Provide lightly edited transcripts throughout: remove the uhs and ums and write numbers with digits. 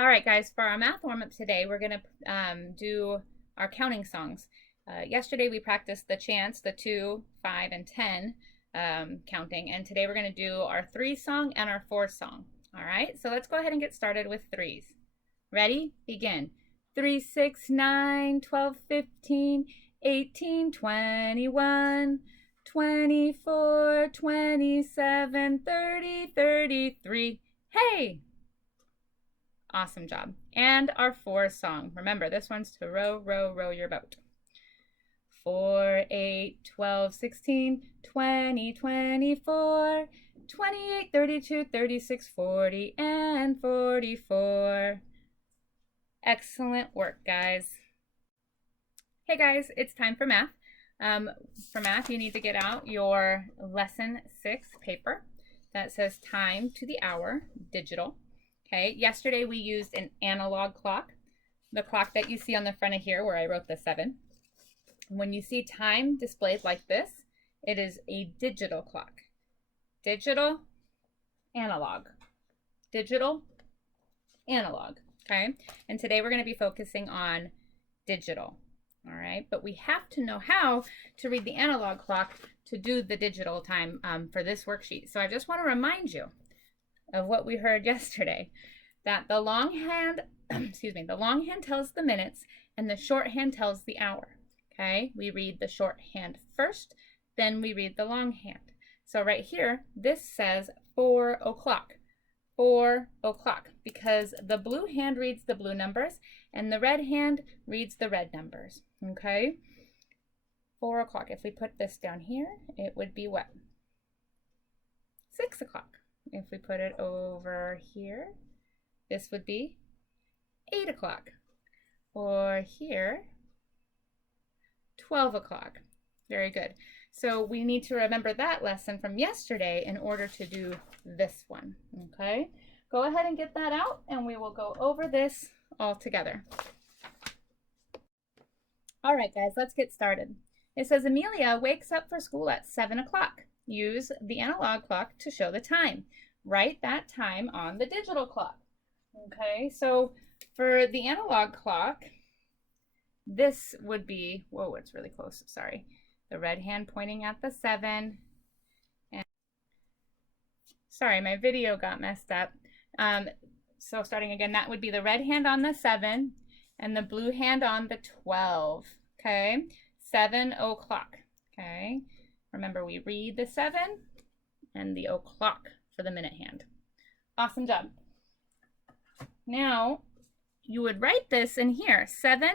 All right, guys, for our math warm-up today, we're going to do our counting songs. Yesterday we practiced the chants, the 2, 5, and 10 counting, and today we're going to do our 3 song and our 4 song. All right, so let's go ahead and get started with 3s. Ready? Begin. 3, 6, 9, 12, 15, 18, 21, 24, 27, 30, 33. Hey! Awesome job. And our 4 song. Remember, this one's to row, row, row your boat. 4, 8, 12, 16, 20, 24, 28, 32, 36, 40, and 44. Excellent work, guys. Hey guys, it's time for math. For math, you need to get out your lesson 6 paper that says time to the hour, digital. Okay, yesterday we used an analog clock, the clock that you see on the front of here where I wrote the 7. When you see time displayed like this, it is a digital clock. Digital, analog. Digital, analog. Okay, and today we're going to be focusing on digital. All right, but we have to know how to read the analog clock to do the digital time for this worksheet. So I just want to remind you of what we heard yesterday, that the long hand, the long hand tells the minutes and the short hand tells the hour. Okay, we read the short hand first, then we read the long hand. So right here, this says 4 o'clock. 4 o'clock, because the blue hand reads the blue numbers and the red hand reads the red numbers. Okay, 4 o'clock. If we put this down here, it would be what? 6 o'clock. If we put it over here, this would be 8 o'clock. Or here, 12 o'clock. Very good. So we need to remember that lesson from yesterday in order to do this one. Okay, go ahead and get that out and we will go over this all together. All right, guys, let's get started. It says Amelia wakes up for school at 7 o'clock. Use the analog clock to show the time. Write that time on the digital clock. Okay, so for the analog clock, this would be, whoa, it's really close, sorry. The red hand pointing at the 7. And sorry, my video got messed up. So starting again, that would be the red hand on the 7 and the blue hand on the 12. Okay, 7 o'clock. Okay, remember we read the 7 and the o'clock for the minute hand. Awesome job. Now you would write this in here, 7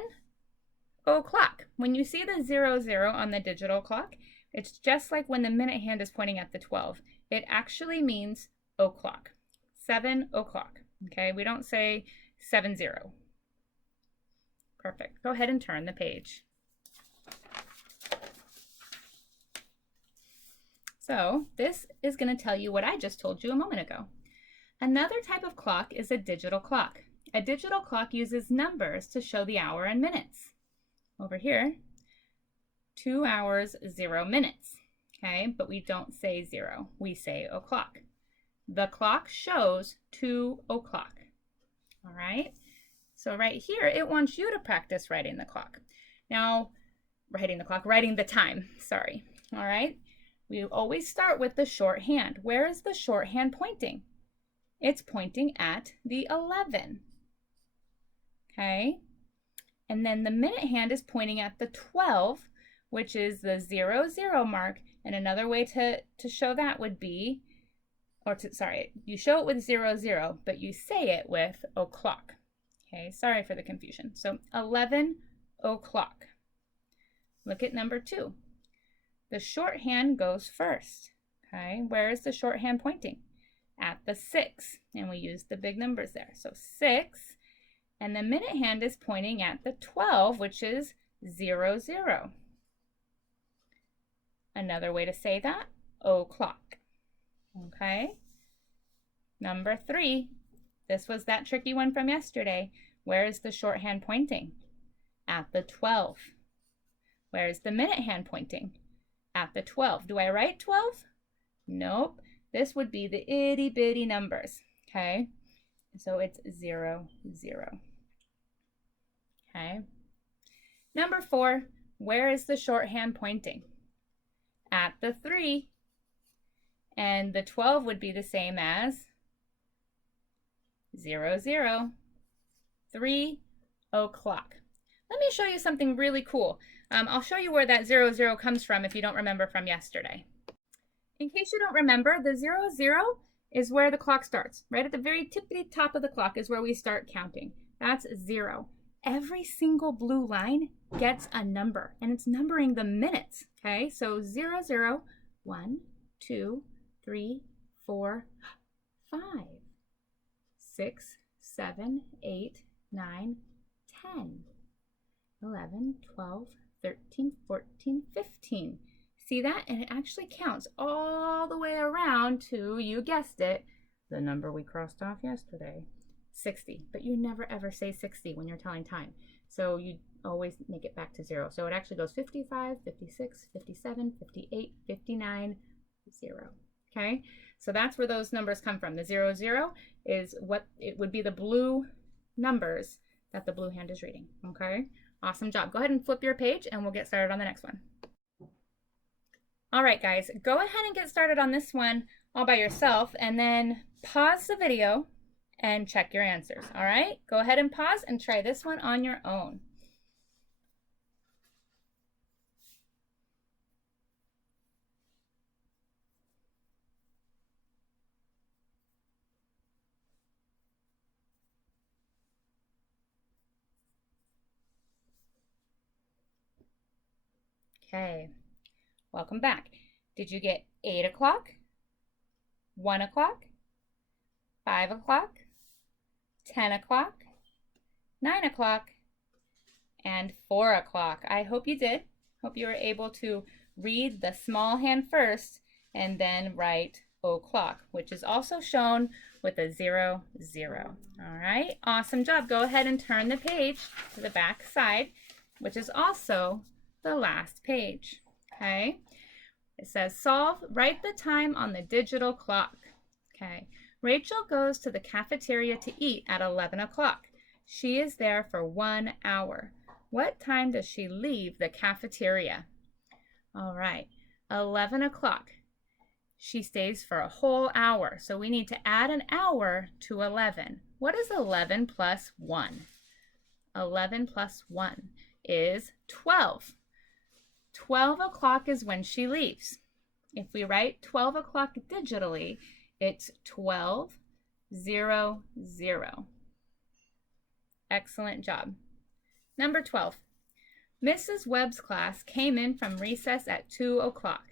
o'clock. When you see the 00 on the digital clock, it's just like when the minute hand is pointing at the 12. It actually means o'clock. 7 o'clock. Okay, we don't say 70. Perfect. Go ahead and turn the page. So this is going to tell you what I just told you a moment ago. Another type of clock is a digital clock. A digital clock uses numbers to show the hour and minutes. Over here, 2 hours, 0 minutes. Okay, but we don't say 0. We say o'clock. The clock shows 2 o'clock. All right, so right here, it wants you to practice writing the clock. Now, writing the time, sorry. All right, we always start with the short hand. Where is the short hand pointing? It's pointing at the 11. Okay, and then the minute hand is pointing at the 12, which is the 00 mark. And another way to show that would be, you show it with 00, but you say it with o'clock. Okay, sorry for the confusion. So 11 o'clock. Look at number 2. The short hand goes first. Okay, where is the short hand pointing? At the 6, and we use the big numbers there. So 6, and the minute hand is pointing at the 12, which is 00. Another way to say that, o'clock. Okay, number 3. This was that tricky one from yesterday. Where is the short hand pointing? At the 12. Where is the minute hand pointing? At the 12. Do I write 12? Nope. This would be the itty bitty numbers. Okay, So it's 0, 0. Okay. Number 4, where is the shorthand pointing? At the 3. And the 12 would be the same as 0, 0. 3 o'clock. Let me show you something really cool. I'll show you where that 0, 0 comes from if you don't remember from yesterday. In case you don't remember, the 0, 0 is where the clock starts. Right at the very tippity top of the clock is where we start counting. That's 0. Every single blue line gets a number, and it's numbering the minutes. Okay, so 0, 0, 1, 2, 3, 4, 5, 6, 7, 8, 9, 10, 11, 12, 13, 14, 15. See that? And it actually counts all the way around to, you guessed it, the number we crossed off yesterday, 60. But you never ever say 60 when you're telling time. So you always make it back to 0. So it actually goes 55, 56, 57, 58, 59, 0. Okay? So that's where those numbers come from. The 0, 0 is what it would be, the blue numbers that the blue hand is reading. Okay? Awesome job. Go ahead and flip your page and we'll get started on the next one. All right, guys, go ahead and get started on this one all by yourself and then pause the video and check your answers. All right? Go ahead and pause and try this one on your own. Okay, welcome back. Did you get 8 o'clock, 1 o'clock, 5 o'clock, 10 o'clock, 9 o'clock, and 4 o'clock? I hope you did. Hope you were able to read the small hand first and then write o'clock, which is also shown with a 0, 0. All right, awesome job. Go ahead and turn the page to the back side, which is also the last page. Okay, it says write the time on the digital clock. Okay, Rachel goes to the cafeteria to eat at 11 o'clock. She is there for 1 hour. What time does she leave the cafeteria? All right, 11 o'clock. She stays for a whole hour, so we need to add an hour to 11. What is 11 plus 1? 11 plus 1 is 12. 12 o'clock is when she leaves. If we write 12 o'clock digitally, it's 12, 0, 0. Excellent job. Number 12. Mrs. Webb's class came in from recess at 2 o'clock.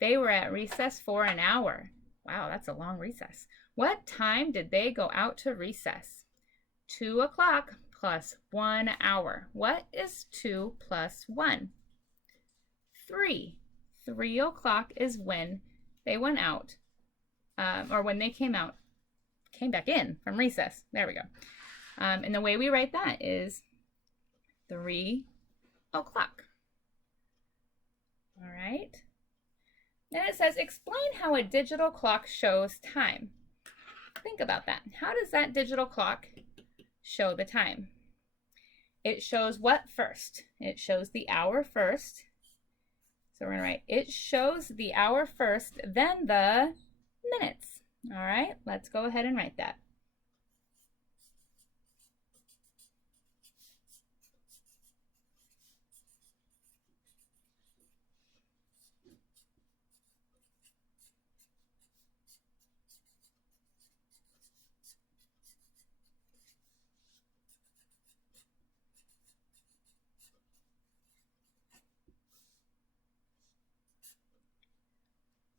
They were at recess for an hour. Wow, that's a long recess. What time did they go out to recess? 2 o'clock plus 1 hour. What is 2 plus 1? 3. 3 o'clock is when they went out, or when they came back in from recess. There we go. And the way we write that is 3 o'clock. All right. Then it says, explain how a digital clock shows time. Think about that. How does that digital clock show the time? It shows what first? It shows the hour first. So we're going to write, it shows the hour first, then the minutes. All right, let's go ahead and write that.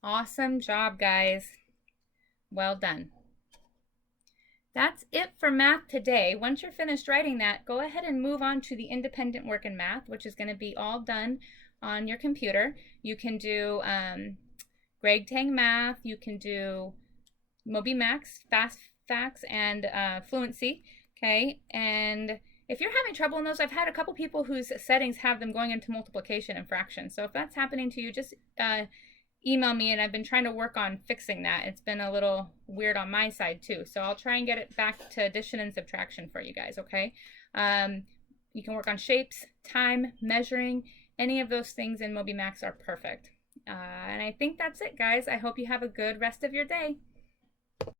Awesome job, guys. Well done. That's it for math today. Once you're finished writing that, go ahead and move on to the independent work in math, which is going to be all done on your computer. You can do Greg Tang Math, you can do MobiMax, FastFacts, and Fluency. Okay, and if you're having trouble in those, I've had a couple people whose settings have them going into multiplication and fractions. So if that's happening to you, just email me, and I've been trying to work on fixing that. It's been a little weird on my side too, so I'll try and get it back to addition and subtraction for you guys, okay? You can work on shapes, time, measuring, any of those things in MobyMax are perfect. And I think that's it, guys. I hope you have a good rest of your day.